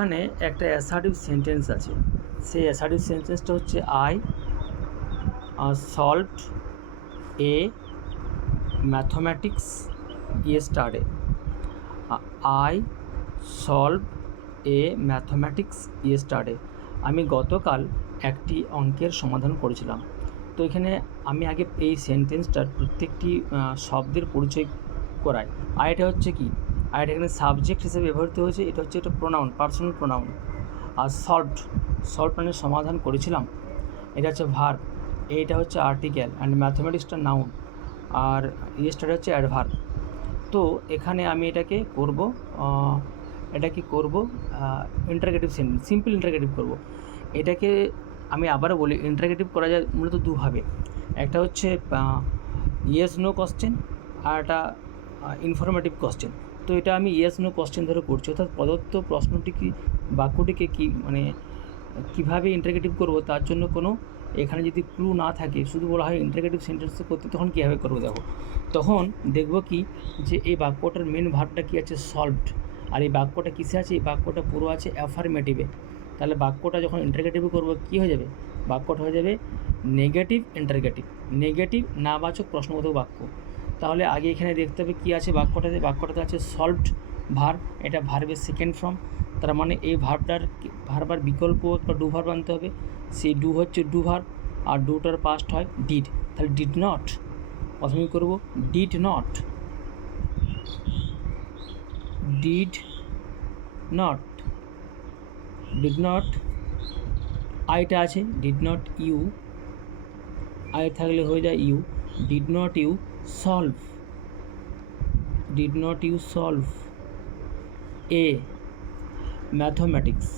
এখানে একটা assertive sentence আছে। সেই অ্যাসার্টিভ সেন্টেন্সটা হচ্ছে I solved A mathematics yesterday. I solve a mathematics yesterday. আমি গতকাল একটি অঙ্কের সমাধান করেছিলাম। তো এখানে আমি আগে এই সেন্টেন্সটার প্রত্যেকটি শব্দের পরিচয় করাই। আইটা হচ্ছে কি, আইটা এখানে সাবজেক্ট হিসেবে ব্যবহৃত হয়েছে। এটা হচ্ছে একটা প্রোনাউন, পার্সোনাল প্রোনাউন। আর সলভড মানে সমাধান করেছিলাম, এটা হচ্ছে ভার্ব। এইটা হচ্ছে আর্টিকেল অ্যান্ড ম্যাথমেটিক্সটা নাউন, আর ইয়েস্টারডে হচ্ছে অ্যাডভার্ব। তো এখানে আমি এটাকে করব ইন্টারগেটিভ সেন্টেন্স, সিম্পল ইন্টারগেটিভ করব। এটাকে আমি আবারও বলি, ইন্টারগেটিভ করা যায় মূলত দুভাবে। একটা হচ্ছে ইয়েস নো কোশ্চেন, আর একটা ইনফরমেটিভ কোশ্চেন। তো এটা আমি ইয়েস নো কোশ্চেন ধরে করছি, অর্থাৎ প্রদত্ত প্রশ্নটিকে বাক্যটিকে কীভাবে ইন্টারগেটিভ করব তার জন্য কোনো এখানে যদি ক্লু না থাকে, শুধু বলা হয় ইন্টারগেটিভ সেন্টেন্সে করতে, তখন কীভাবে করবো দেখো। তখন দেখব কি যে এই বাক্যটার মেন ভার্বটা কী আছে, সলভড। আর এই বাক্যটা কিসে আছে, এই বাক্যটা পুরো আছে অ্যাফার্মেটিভে। তাহলে বাক্যটা যখন ইন্টারগেটিভ করবো কী হয়ে যাবে, বাক্যটা হয়ে যাবে নেগেটিভ ইন্টারগেটিভ, নেগেটিভ নাবাচক প্রশ্নবোধক বাক্য। তাহলে আগে এখানে দেখতে হবে কী আছে বাক্যটাতে আছে সলভড ভার্ব, এটা ভার্বের সেকেন্ড ফর্ম। তার মানে এই ভার্বার বিকল্প একটা ডু ভার্ব আনতে হবে। সেই ডু হচ্ছে ডু ভার্ব, আর ডুটার পাস্ট হয় ডিড। তাহলে ডিড নট, প্রথমে করব did not, did not, did not. আইটা আছে ডিড নট ইউ, আই থাকলে হয়ে যায় you. Did not you solve, did not you solve a mathematics,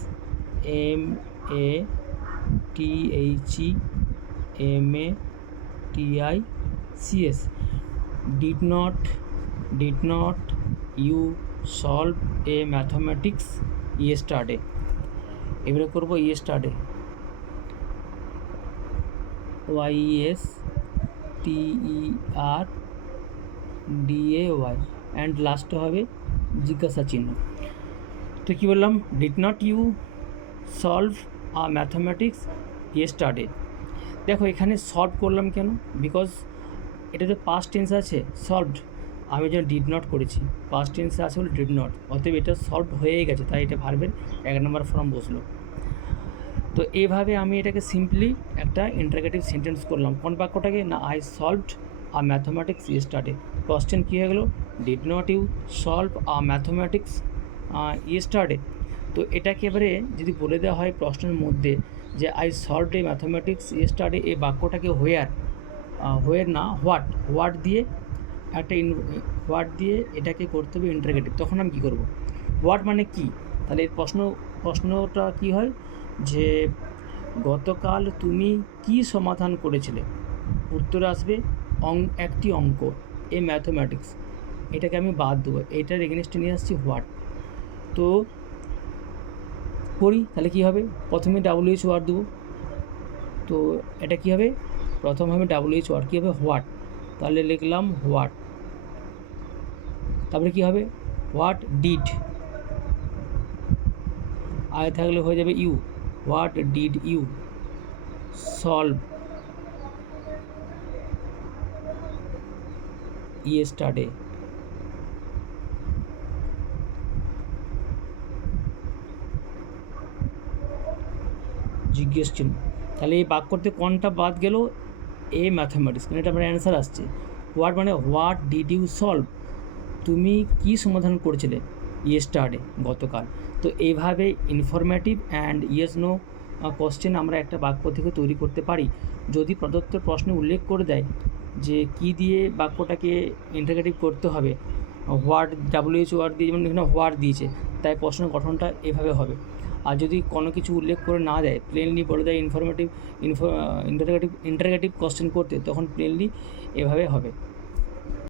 MATHEMATICS, did not you solve a mathematics yesterday। এবারে করবো yesterday, YESTERDAY, and লাস্টে হবে জিজ্ঞাসা চিহ্ন। তো কী বললাম, did not you solve a mathematics yesterday. দেখো এখানে সলভ করলাম কেন, বিকজ এটা তো পাস্ট টেন্স আছে সলভড, আমি যেন ডিড নট করেছি, পাস্ট টেন্সে আছে বলে ডিড নট, অতএব এটা সলভ হয়ে গেছে, তাই এটা ভার্বের 1 নম্বর ফর্ম বসলো। তো এইভাবে আমি এটাকে সিম্পলি একটা ইন্টারগেটিভ সেন্টেন্স করলাম। কোন বাক্যটাকে না, I solved a mathematics yesterday. Question কী হয়ে গেলো, did not you solve a mathematics yesterday. তো এটাকে এবারে যদি বলে দেওয়া হয় প্রশ্নের মধ্যে যে I solved A mathematics yesterday, এই বাক্যটাকে হোয়ার না হোয়াট দিয়ে একটা হোয়াট দিয়ে এটাকে করতে হবে ইন্টারগেটিভ। তখন আমি কী করবো, হোয়াট মানে কি, তাহলে এর প্রশ্নটা কি হয় যে গতকাল তুমি কি সমাধান করেছিলে, উত্তরে আসবে একটি অঙ্ক, এ ম্যাথমেটিক্স। এটাকে আমি বাদ দেবো, এটার এগেনস্টে নিয়ে আসছি হোয়াট। তো করি, তাহলে কী হবে, প্রথমে WH ওয়ার্ড দেবো। তো এটা কী হবে, প্রথম হবে WH ওয়ার্ড, কী হবে হোয়াট, তাহলে লিখলাম হোয়াট। তারপরে কী হবে, হোয়াট ডিড, আয় থাকলে হয়ে যাবে you, what did you solve yesterday. জিজ্ঞেস চিহ্ন। তাহলে এই বাক্যতে কোনটা বাদ গেল, এ ম্যাথমেটিক্স, মানে এটা আমার অ্যান্সার আসছে। হোয়াট মানে হোয়াট ডিড ইউ সলভ, তুমি কি সমাধান করেছিলে ইয়েস্টারডে, গতকাল। তো এইভাবে informative and yes no question আমরা একটা বাক্য থেকে তৈরি করতে পারি। যদি প্রদত্ত প্রশ্নে উল্লেখ করে দেয় যে কি দিয়ে বাক্যটাকে ইন্টারগেটিভ করতে হবে, হোয়াট WH ওয়ার্ড দিয়ে, যেমন এখানে হোয়াট দিয়েছে, তাই প্রশ্নের গঠনটা এভাবে হবে। আর যদি কোনো কিছু উল্লেখ করে না দেয়, প্লেনলি বলে দেয় ইনফরমেটিভ ইন্টারগেটিভ কোশ্চেন করতে, তখন প্লেনলি এভাবে হবে।